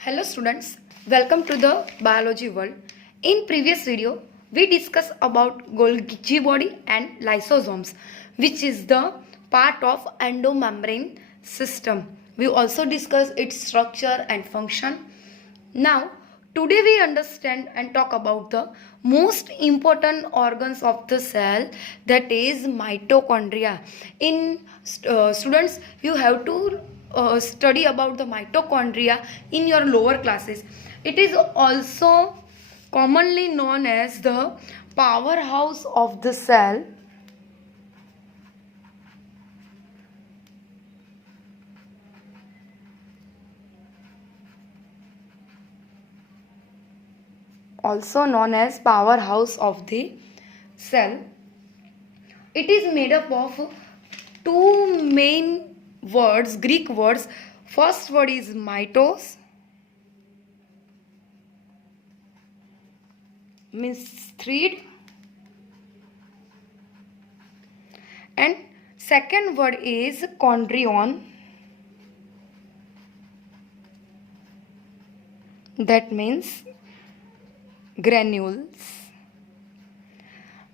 Hello students, welcome to the biology world. In previous video, we discussed about Golgi body and lysosomes, which is the part of endomembrane system. We also discussed its structure and function. Now, today we understand and talk about the most important organs of the cell, that is mitochondria. In students, you have to study about the mitochondria in your lower classes. It is also commonly known as the powerhouse of the cell. Also known as powerhouse of the cell. It is made up of two main words, Greek words. First word is mitos, means thread, and second word is chondrion, that means granules.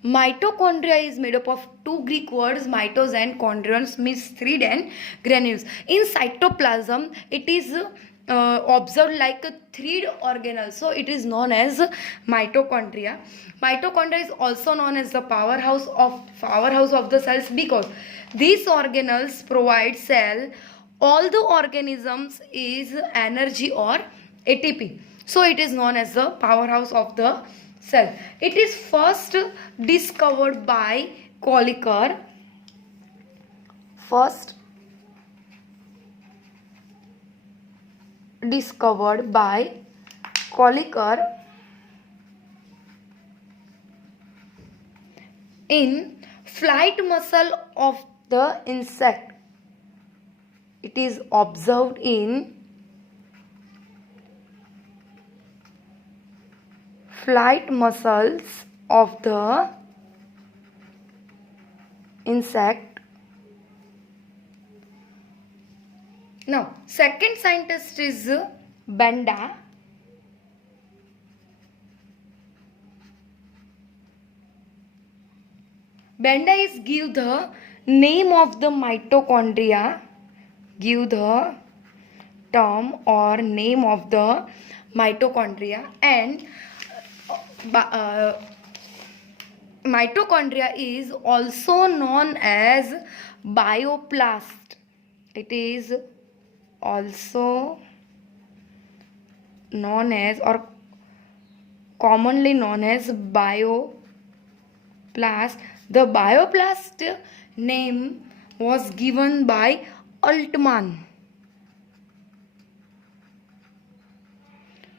Mitochondria is made up of two Greek words, mitos and chondrions, means thread and granules. In cytoplasm, it is observed like a thread organelle, so it is known as mitochondria. Mitochondria is also known as the powerhouse of the cells because these organelles provide cell all the organisms is energy or ATP. So it is known as the powerhouse of the cell. It is first discovered by Colliker. First discovered by Colliker in flight muscle of the insect. It is observed in flight muscles of the insect. Now, second scientist is Benda. Benda is give the name of the mitochondria, give the term or name of the mitochondria, and mitochondria is also known as bioplast. It is also known as or commonly known as bioplast. The bioplast name was given by Altman.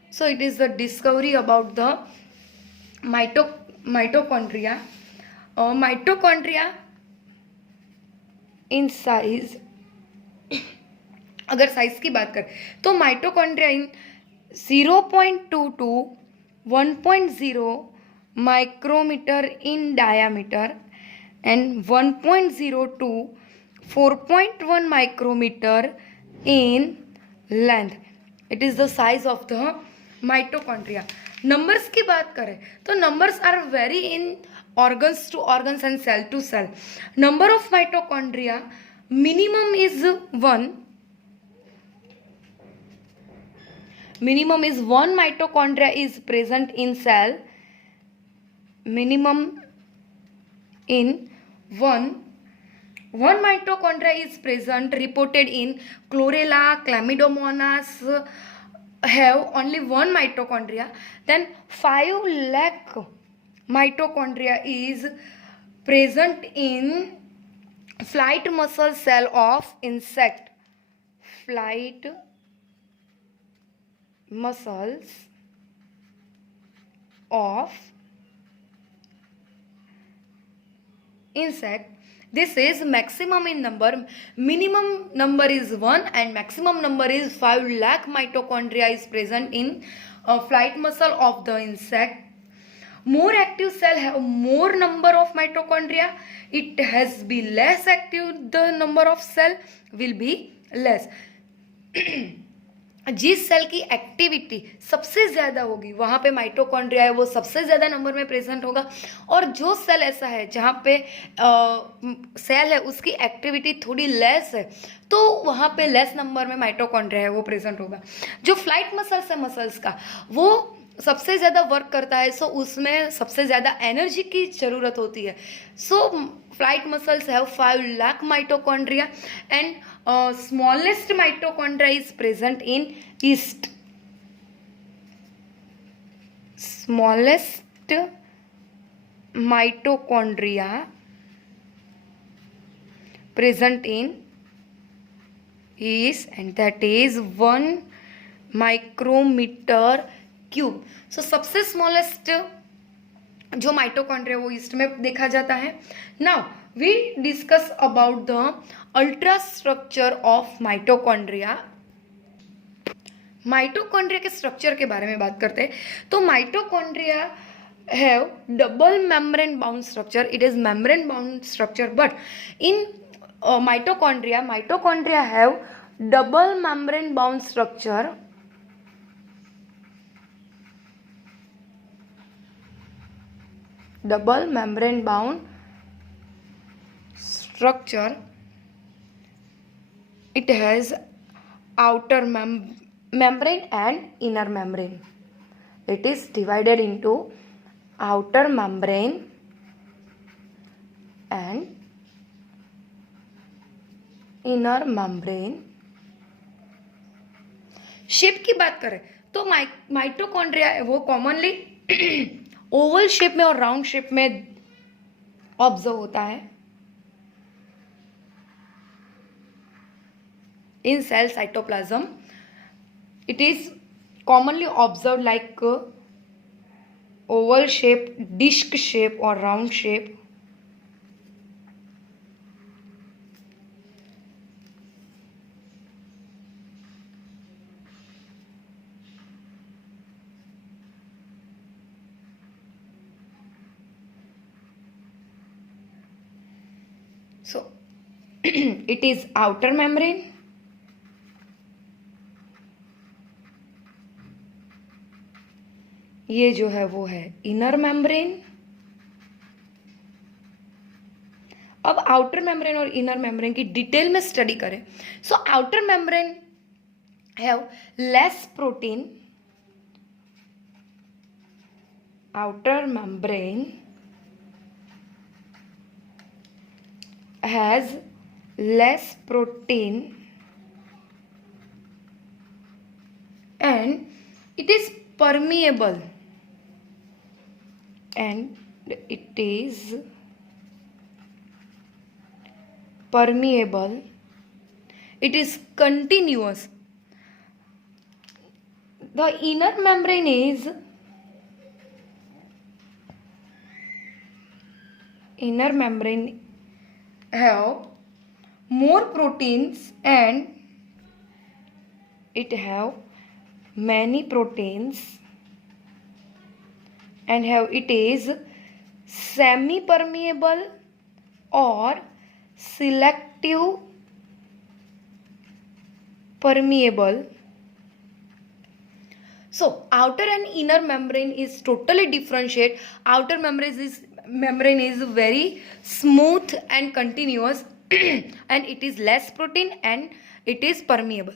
So it is the discovery about the mitochondria. Mitochondria in size, अगर size की बात करें तो mitochondria in 0.2 to 1.0 micrometre in diameter and 1.0 to 4.1 micrometer in length. It is the size of the mitochondria. Numbers की बात करें तो numbers are vary in organs to organs and cell to cell. Number of mitochondria minimum is 1. Minimum is 1 mitochondria is present in cell. Minimum in 1 mitochondria is present reported in chlorella, chlamydomonas have only 1 mitochondria. Then 5 lakh mitochondria is present in flight muscle cell of insect. Flight muscles of insect. This is maximum in number. Minimum number is 1 and maximum number is 5 lakh mitochondria is present in flight muscle of the insect. More active cell have more number of mitochondria. It has be less active, the number of cell will be less. जिस cell की activity सबसे ज़्यादा होगी वहाँ पे mitochondria है वो सबसे ज़्यादा नंबर में प्रेजेंट होगा, और जो सेल ऐसा है जहाँ पे सेल है उसकी एक्टिविटी थोड़ी लेस है तो वहाँ पे लेस नंबर में माइटोकॉन्ड्रिया है वो प्रेजेंट होगा। जो फ्लाइट मसल्स है मसल्स का वो सबसे ज़्यादा वर्क करता है, सो उसमें सबसे ज़्यादा एनर्जी की ज़रूरत होती है। So flight muscles have 5 lakh mitochondria and smallest mitochondria is present in yeast. Smallest mitochondria present in yeast, and that is 1 micrometer cube. So सबसे smallest जो माइटोकॉन्ड्रिया वो ईस्ट में देखा जाता है। Now we discuss about the ultra structure of mitochondria. Mitochondria के structure के बारे में बात करते हैं तो mitochondria have double membrane bound structure. It is membrane bound structure but in mitochondria have double membrane bound structure double membrane bound structure. It has outer membrane and inner membrane. It is divided into outer membrane and inner membrane. Shape की बात करें तो mitochondria वो commonly Oval shape में और round shape में observe होता है in cell cytoplasm. It is commonly observe like oval shape, disc shape और round shape. So it is outer membrane, ये जो है वो है इनर मेम्ब्रेन। अब आउटर मेम्ब्रेन और इनर मेम्ब्रेन की डिटेल में स्टडी करें। So outer membrane have less protein, outer membrane has less protein and it is permeable, and it is permeable, it is continuous. The inner membrane is have more proteins and it have many proteins and it is semi permeable or selective permeable. So outer and inner membrane is totally differentiate. Outer membrane is very smooth and continuous and it is less protein and it is permeable.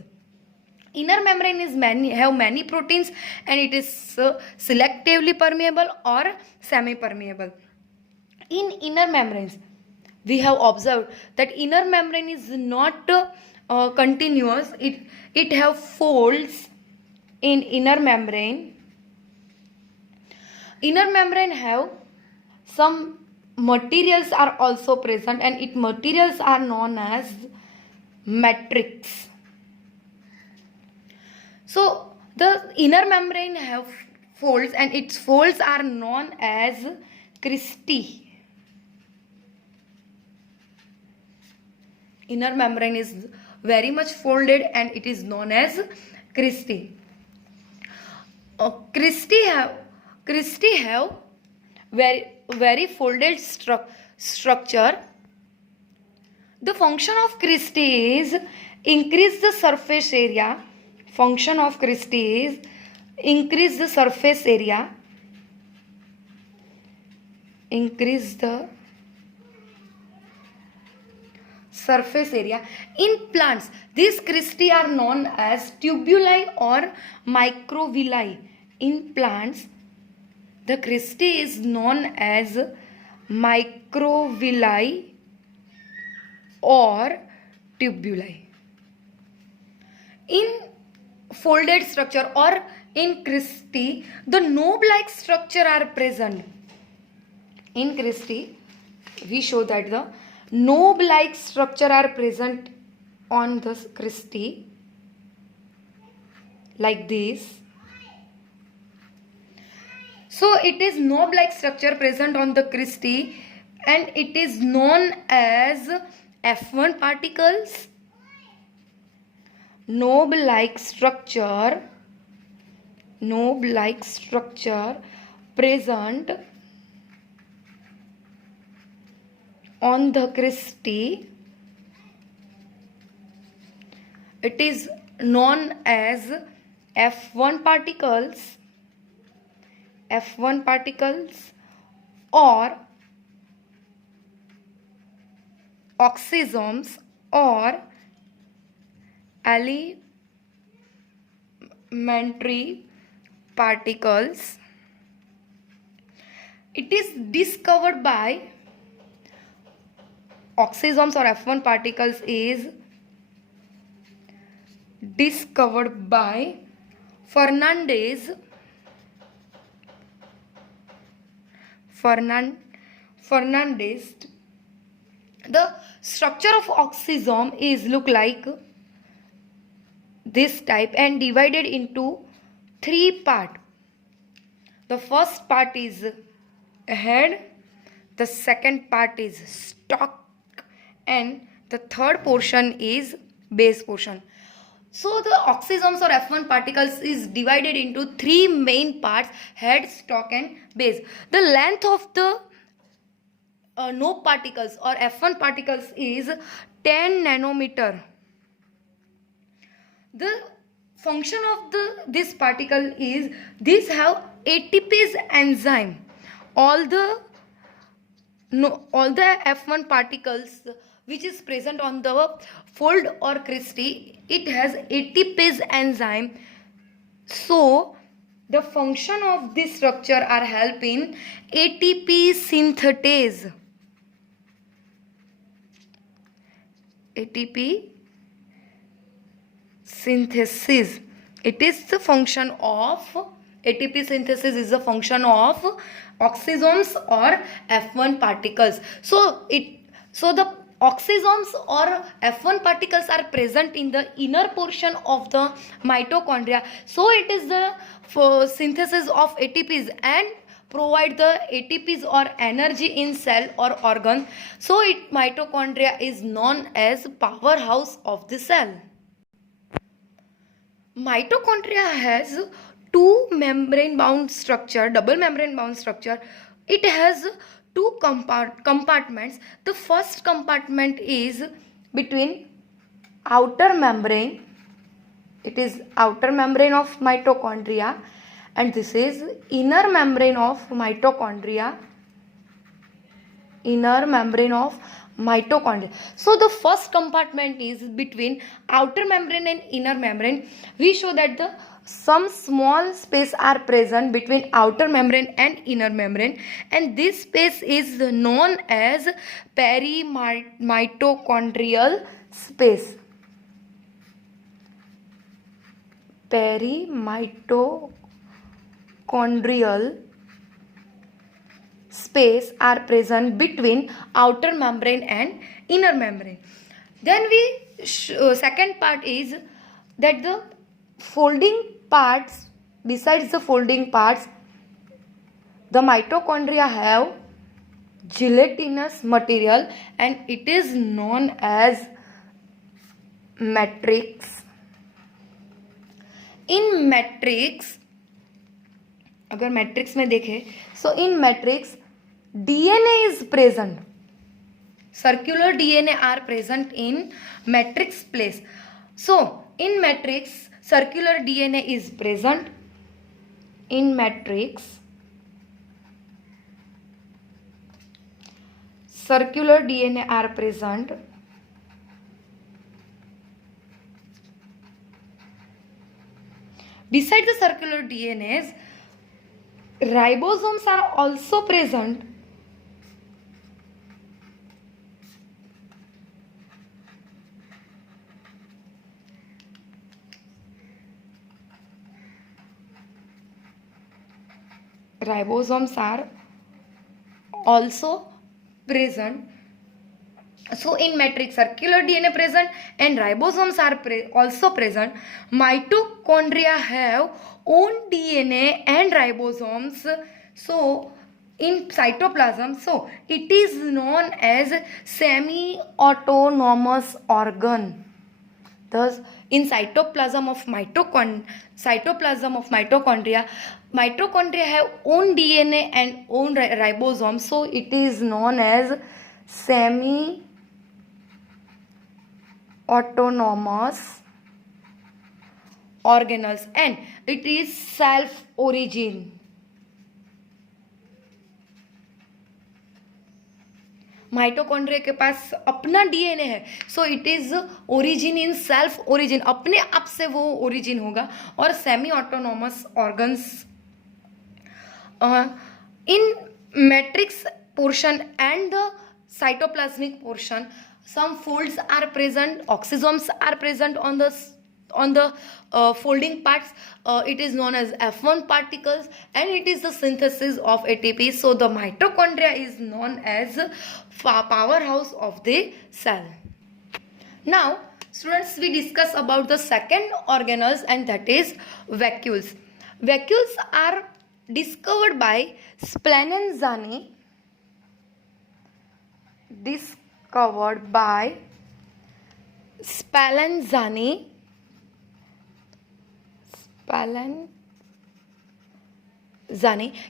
Inner membrane is have many proteins and it is selectively permeable or semi permeable. In inner membranes we have observed that inner membrane is not continuous. It have folds in inner membrane. Inner membrane have some materials are also present and its materials are known as matrix. So the inner membrane have folds and its folds are known as cristae. Inner membrane is very much folded and it is known as cristae. Cristae have very folded structure. The function of cristae is increase the surface area function of cristae is increase the surface area, increase the surface area. In plants, these cristae are known as tubuli or microvilli. In plants, the cristae is known as microvilli or tubuli. In folded structure or in cristae, the knob-like structure are present. In cristae, we show that the knob-like structure are present on the cristae like this. So it is knob-like structure present on the cristae and it is known as F1 particles. Knob-like structure present on the cristae, it is known as F1 particles, or oxysomes or elementary particles. It is discovered by oxysomes or F1 particles is discovered by Fernandez. The structure of oxysome is look like this type and divided into three parts. The first part is head, the second part is stalk, and the third portion is base portion. So the oxysomes or F1 particles is divided into three main parts: head, stalk and base. The length of the knob particles or F1 particles is 10 nanometer. The function of this particle is these have ATPase enzyme. All the F1 particles which is present on the fold or cristae, it has ATPase enzyme. So the function of this structure are help in ATP synthesis. ATP synthesis. It is the function of ATP synthesis is the function of oxysomes or F1 particles. So the oxysomes or F1 particles are present in the inner portion of the mitochondria. So it is the synthesis of ATPs and provide the ATPs or energy in cell or organ. So mitochondria is known as powerhouse of the cell. Mitochondria has two membrane bound structure, double membrane bound structure. It has two compartments. The first compartment is between outer membrane. It is outer membrane of mitochondria, and this is inner membrane of mitochondria. Inner membrane of mitochondria. So the first compartment is between outer membrane and inner membrane. We show that some small space are present between outer membrane and inner membrane, and this space is known as perimitochondrial space. Perimitochondrial space are present between outer membrane and inner membrane. Then second part is that the folding parts, besides the folding parts, the mitochondria have gelatinous material and it is known as matrix. In matrix, अगर matrix में देखें, so in matrix DNA is present. Circular DNA are present in matrix place. So in matrix circular DNA is present in matrix. Circular DNA are present beside the circular DNAs. Ribosomes are also present ribosomes are also present. So in matrix, circular DNA present and ribosomes are also present. Mitochondria have own DNA and ribosomes. So in cytoplasm, so it is known as semi-autonomous organ. Thus, in cytoplasm of mitochondria, mitochondria have own DNA and own ribosomes, so it is known as semi-autonomous organelles, and it is self-origin. Mitochondria के पास अपना DNA है, so it is origin in self origin, अपने आप से वो origin होगा. और semi autonomous organs in matrix portion and the cytoplasmic portion, some folds are present, oxysomes are present on the folding parts. It is known as F1 particles, and it is the synthesis of ATP. So the mitochondria is known as powerhouse of the cell. Now students, we discuss about the second organelles, and that is vacuoles. Vacuoles are discovered by Spallanzani.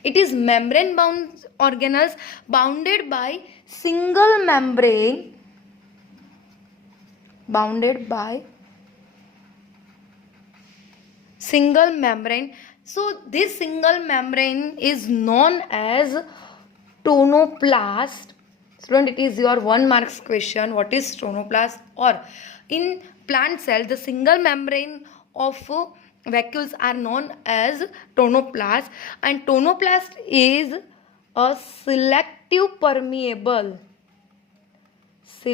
It is membrane bound organelles bounded by single membrane. So this single membrane is known as tonoplast. Student, it is your 1 marks question. What is tonoplast? Or in plant cell, the single membrane of vacuoles are known as tonoplast, and tonoplast is a selective permeable. So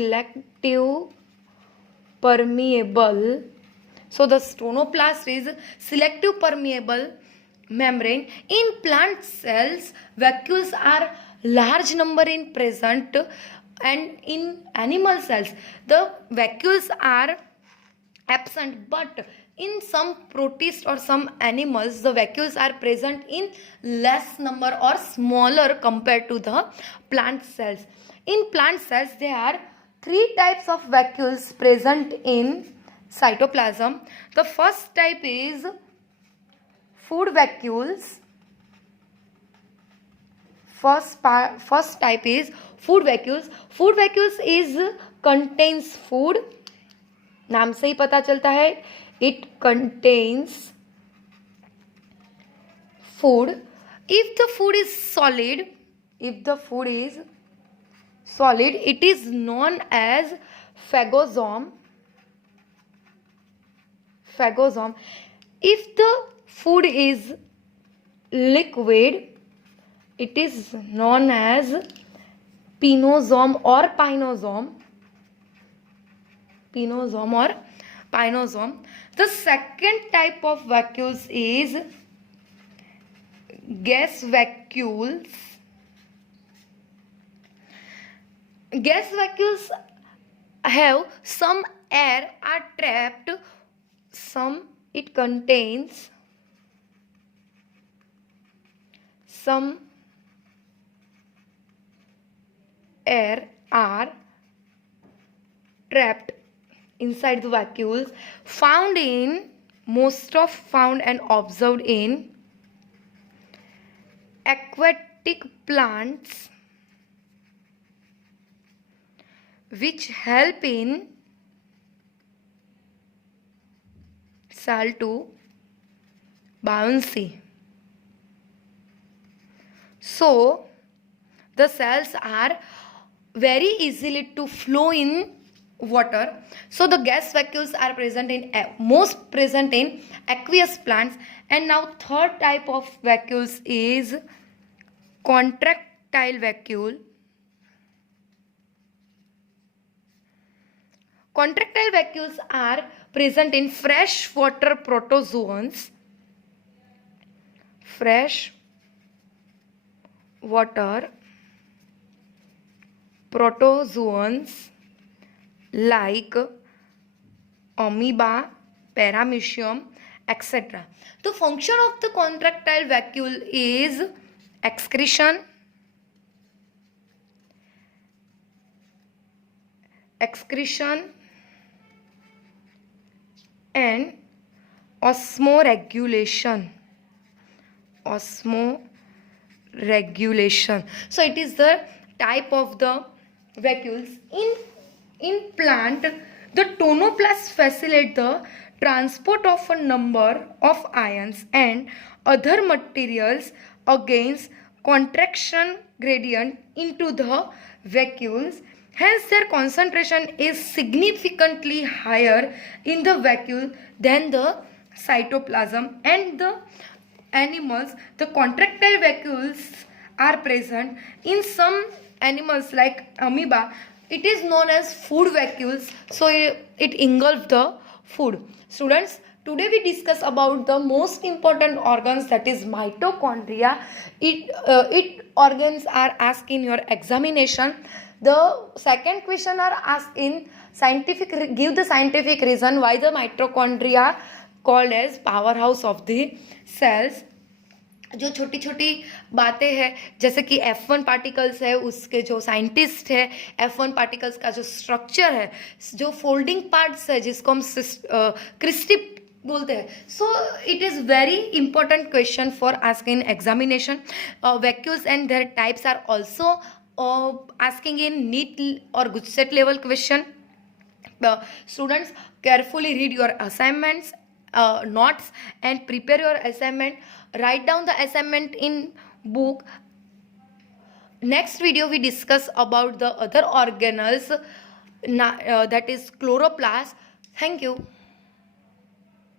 the tonoplast is selective permeable membrane. In plant cells, vacuoles are large number in present, and in animal cells the vacuoles are absent, but in some protists or some animals the vacuoles are present in less number or smaller compared to the plant cells. In plant cells there are 3 types of vacuoles present in cytoplasm. The first type is food vacuoles. First type is food vacuoles. Food vacuoles is contains food. नाम से ही पता चलता है, it contains food. If the food is solid, it is known as phagosome. If the food is liquid, it is known as pinosome or pinosome. The second type of vacuoles is gas vacuoles. Gas vacuoles have some air are trapped, it contains some air are trapped inside the vacuoles, found and observed in aquatic plants, which help in cell to buoyancy. So the cells are very easily to flow in water. So the gas vacuoles are present in most present in aqueous plants. And now third type of vacuoles is contractile vacuole. Contractile vacuoles are present in freshwater protozoans. Fresh water protozoans like amoeba, paramecium, etc. The function of the contractile vacuole is excretion, and osmoregulation. So it is the type of the vacuoles. In plant, the tonoplast facilitate the transport of a number of ions and other materials against contraction gradient into the vacuoles. Hence, their concentration is significantly higher in the vacuole than the cytoplasm. And the animals, the contractile vacuoles are present in some animals like amoeba. It is known as food vacuoles, so it engulfs the food. Students, today we discuss about the most important organs, that is mitochondria. It organs are asked in your examination. The second question are asked in scientific, give the scientific reason why the mitochondria called as powerhouse of the cells. जो छोटी छोटी बातें हैं, जैसे कि F1 particles है, उसके जो साइंटिस्ट है, F1 पार्टिकल्स का जो स्ट्रक्चर है, जो फोल्डिंग पार्ट्स है जिसको हम क्रिस्टी बोलते हैं. So it is very important question for asking in examination. Vacuoles and their types are also asking in NEET और good set level question. Students, carefully read your assignments, notes, and prepare your assignment. Write down the assignment in book. Next video we discuss about the other organelles, that is chloroplast. Thank you.